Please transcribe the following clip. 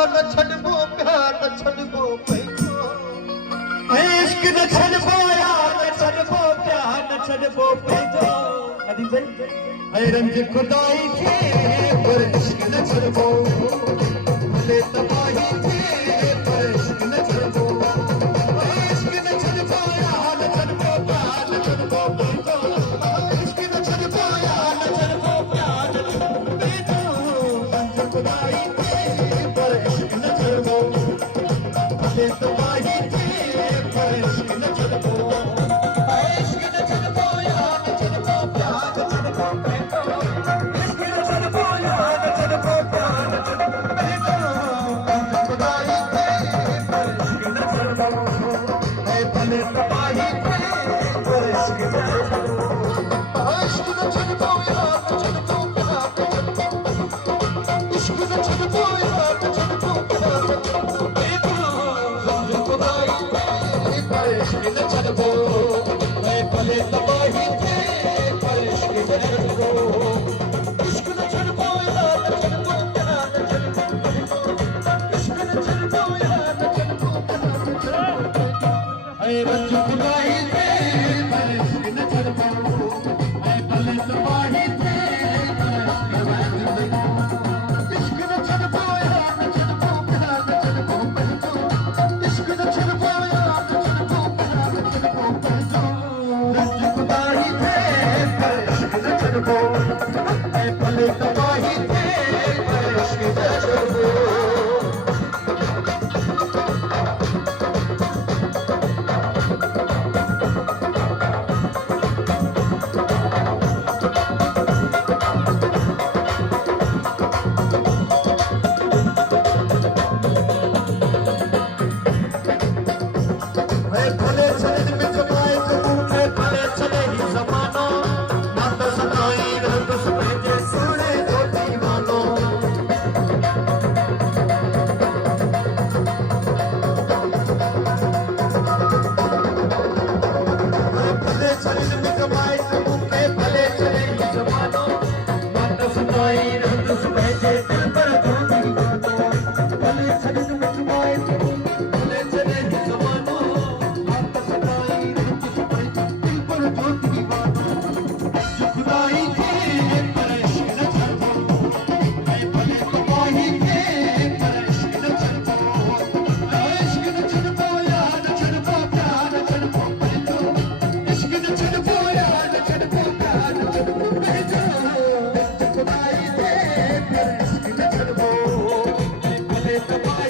न छॾबो प्यार न छॾबो पंहिंजो इश्क न छॾबो यार न छॾबो प्यार न छॾबो पंहिंजो नदी सही रंज खुदाई थे पर इश्क न छॾबो भले तबाही थे पर इश्क न छॾबो इश्क न छॾबो यार न छॾबो प्यार न छॾबो पंहिंजो इश्क न छॾबो यार न छॾबो प्यार न छॾबो पंहिंजो रंज खुदाई थे पर इश्क न छॾबो भले तबाही थे पर इश्क न छॾबो इश्क न छॾबो यार न छॾबो प्यार न छॾबो पंहिंजो इश्क न छॾबो यार न छॾबो प्यार न छॾबो पंहिंजो रंज खुदाई थे पर इश्क न छॾबो भले तबाही थे पर इश्क न छॾबो इश्क न छॾबो यार न छॾबो प्यार न छॾबो इश्क न छॾबो यार न छॾबो प्यार न छॾबो रंज खुदाई थे पर इश्क न छॾबो भले तबाही थे पर इश्क न छॾबो इश्क न छॾबो यार न छॾबो प्यार न छॾबो इश्क न छॾबो यार न छॾबो प्यार न छॾबो रंज खुदाई थे पर इश्क न छॾबो भले तबाही थे पर इश्क न छॾबो इश्क न छॾबो यार न छॾबो प्यार न छॾबो पंहिंजो इश्क न छॾबो यार न छॾबो प्यार न छॾबो पंहिंजो रंज खुदाई थे पर इश्क न छॾबो भले तबाही थे पर इश्क न छॾबो भले छॾे में जमाए तूं भले छॾे ही ज़मानो ना त सदाई रहंदुसि पंहिंजे सुहिणे जो दीवानो भले छॾे में जमाए तूं भले छॾे ही ज़मानो ना त सदाई रहंदुसि पंहिंजे दिलबर जो दीवानो भले छॾे में जमाए तूं भले छॾे ही ज़मानो खुदाई थे पर इश्क न छॾबो भले तबाही थे पर इश्क न छॾबो इश्क न छॾबो यार न छॾबो प्यार न छॾबो पंहिंजो इश्क न छॾबो यार न छॾबो प्यार न छॾबो पंहिंजो खुदाई थे पर इश्क न छॾबो भले तबाही